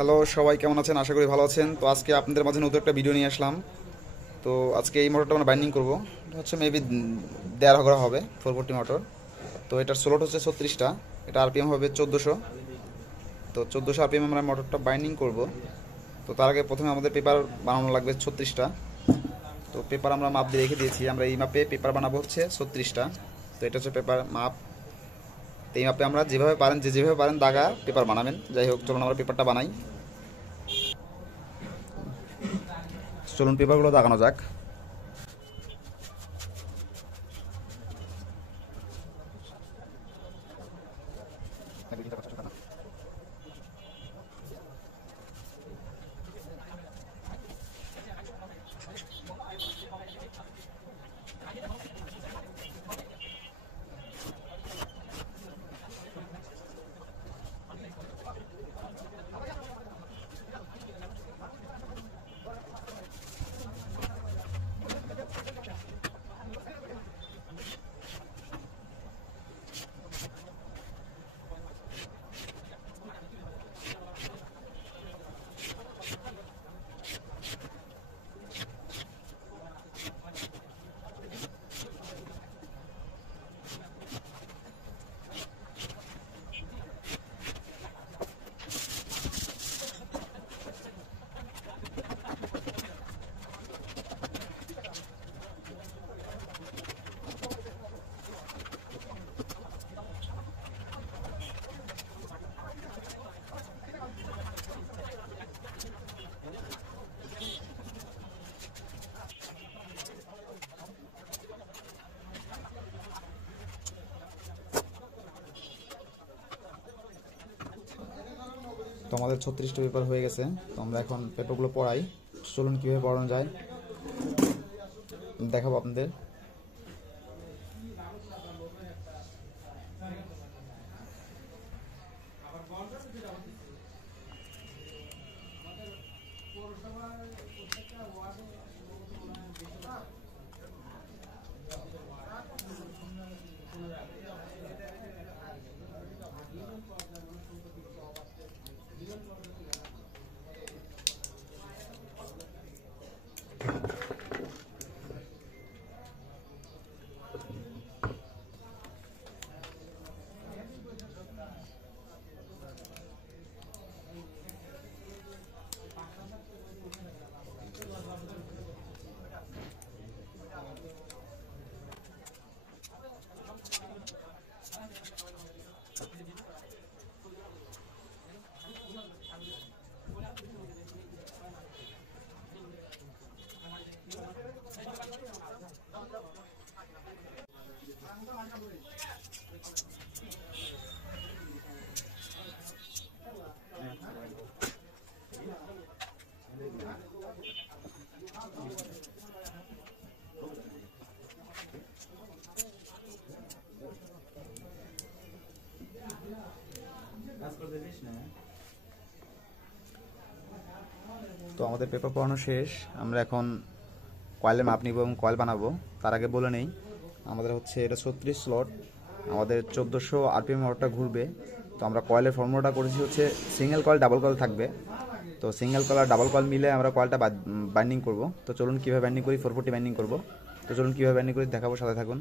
Hello সবাই, কেমন আছেন? আশা করি ভালো আছেন। তো আজকে আপনাদের মাঝে নতুন একটা ভিডিও নিয়ে আসলাম। তো আজকে এই মোটরটা আমরা বাইন্ডিং করবো। এটা হচ্ছে মেবি 1.5 ঘোড়া হবে, 440 মোটর। তো এটার স্লোট হচ্ছে 36টা, এটা আরপিএম হবে 1400। তো 1400 আরপিএম আমরা মোটরটা বাইন্ডিং করব। তো তার আগে প্রথমে আমাদের পেপার বানানো লাগবে 36টা। তো পেপার আমরা মাপ দিয়ে রেখে দিয়েছি, আমরা এই মাপে পেপার বানাবো হচ্ছে 36টা। তো এটা হচ্ছে পেপার মাপ। তো এই মাপে আমরা যেভাবে পারেন, যেভাবে পারেন দাগা পেপার বানাবেন। যাই হোক, চলুন আমরা পেপারটা বানাই। চলুন পেপারগুলো দাগানো যাক। তো আমাদের 36টা পেপার হয়ে গেছে। তো আমরা এখন পেপারগুলো পড়াই। চলুন কীভাবে পড়ানো যায় দেখাবো আপনাদের। তো আমাদের পেপার পড়ানো শেষ। আমরা এখন কয়েলের মাপ নিব এবং কয়েল বানাবো। তার আগে বলে নেই, আমাদের হচ্ছে এটা 36 স্লট, আমাদের 1400 আরপিএম মোটরটা ঘুরবে। তো আমরা কয়েলের ফর্মুলাটা করেছি হচ্ছে সিঙ্গেল কয়েল ডাবল কয়েল থাকবে। তো সিঙ্গেল কয়েল আর ডাবল কয়েল মিলে আমরা কয়েলটা বাইন্ডিং করব। তো চলুন কীভাবে বাইন্ডিং করি, 440 বাইন্ডিং করব। তো চলুন কীভাবে বাইন্ডিং করি দেখাবো, সাথে থাকুন।